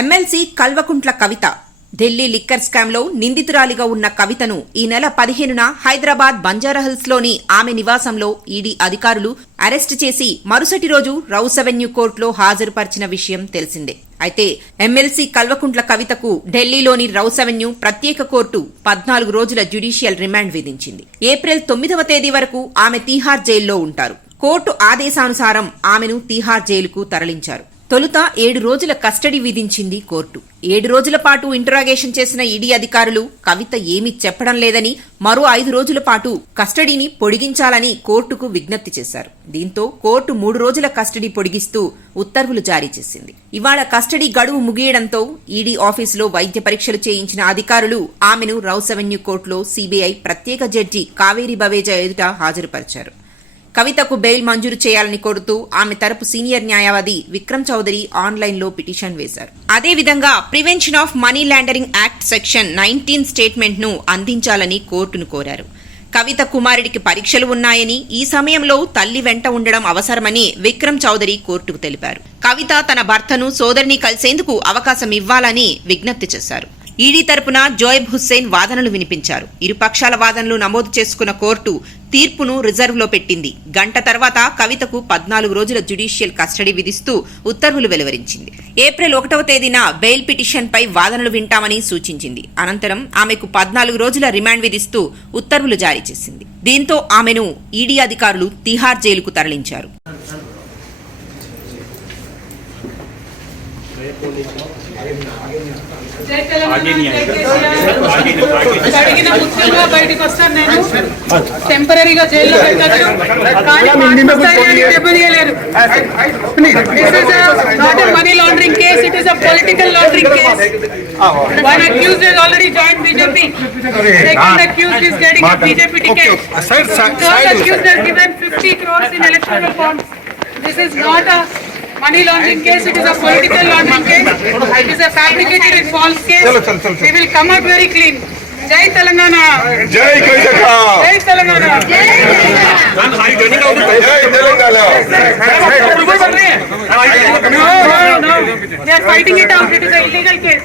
MLC Kalvakuntla Kavitha. Delhi liquor స్కామ్లో నిందితురాలిగా ఉన్న కవితను ఈ నెల పదిహేనున హైదరాబాద్ బంజారాహిల్స్లోని ఆమె నివాసంలో ఈడీ అధికారులు అరెస్టు చేసి మరుసటి రోజు రౌస్ అవెన్యూ కోర్టులో హాజరుపరిచిన విషయం తెలిసిందే. అయితే ఎమ్మెల్సీ కల్వకుంట్ల కవితకు ఢిల్లీలోని రౌస్ అవెన్యూ ప్రత్యేక కోర్టు పద్నాలుగు రోజుల జ్యుడిషియల్ రిమాండ్ విధించింది. ఏప్రిల్ తొమ్మిదవ తేదీ వరకు ఆమె తీహార్ జైల్లో ఉంటారు. కోర్టు ఆదేశానుసారం ఆమెను తీహార్ జైలుకు తరలించారు. తొలుత ఏడు రోజుల కస్టడీ విధించింది కోర్టు. ఏడు రోజుల పాటు ఇంటరాగేషన్ చేసిన ఈడీ అధికారులు కవిత ఏమీ చెప్పడం లేదని మరో ఐదు రోజుల పాటు కస్టడీని పొడిగించాలని కోర్టుకు విజ్ఞప్తి చేశారు. దీంతో కోర్టు మూడు రోజుల కస్టడీ పొడిగిస్తూ ఉత్తర్వులు జారీ చేసింది. ఇవాళ కస్టడీ గడువు ముగియడంతో ఈడీ ఆఫీసులో వైద్య పరీక్షలు చేయించిన అధికారులు ఆమెను రౌస్ అవెన్యూ కోర్టులో సీబీఐ ప్రత్యేక జడ్జి కావేరి బవేజా ఎదుట హాజరుపరిచారు. కవితకు బెయిల్ మంజూరు చేయాలని కోరుతూ ఆమె తరపు సీనియర్ న్యాయవాది విక్రమ్ చౌదరి ఆన్లైన్లో పిటిషన్ వేశారు. అదేవిధంగా prevention of money laundering act section nineteen స్టేట్మెంట్ను అందించాలని కోర్టును కోరారు. కవిత కుమారుడికి పరీక్షలు ఉన్నాయని ఈ సమయంలో తల్లి వెంట ఉండడం అవసరమని విక్రమ్ చౌదరి కోర్టుకు తెలిపారు. కవిత తన భర్తను సోదరిని కలిసేందుకు అవకాశం ఇవ్వాలని విజ్ఞప్తి చేశారు. ఈడీ తరపున జోయబ్ హుస్సేన్ వాదనలు వినిపించారు. ఇరుపక్షాల వాదనలు నమోదు చేసుకున్న కోర్టు తీర్పును రిజర్వ్లో పెట్టింది. గంట తర్వాత కవితకు పద్నాలుగు రోజుల జ్యుడీషియల్ కస్టడీ విధిస్తూ ఉత్తర్వులు వెలువరించింది. ఏప్రిల్ ఒకటవ తేదీన బెయిల్ పిటిషన్పై వాదనలు వింటామని సూచించింది. అనంతరం ఆమెకు పద్నాలుగు రోజుల రిమాండ్ విధిస్తూ ఉత్తర్వులు జారీ చేసింది. దీంతో ఆమెను ఈడీ అధికారులు తిహార్ జైలుకు తరలించారు. అడిగిన ముఖ్యంగా బయటికి వస్తాను నేను టెంపరీగా జైల్లో పెట్టచ్చు కానీ is money laundering case it is a political laundering case one BJP second accused is getting a BJP ticket Side, side, third side. accused has given 50 crores in electoral bonds this is not a money laundering case it is a political laundering case it is a fabricated and false case चलो चल चल we will come up very clean जय तेलंगाना जय कर्नाटका जय तेलंगाना। जय fighting it it is a illegal case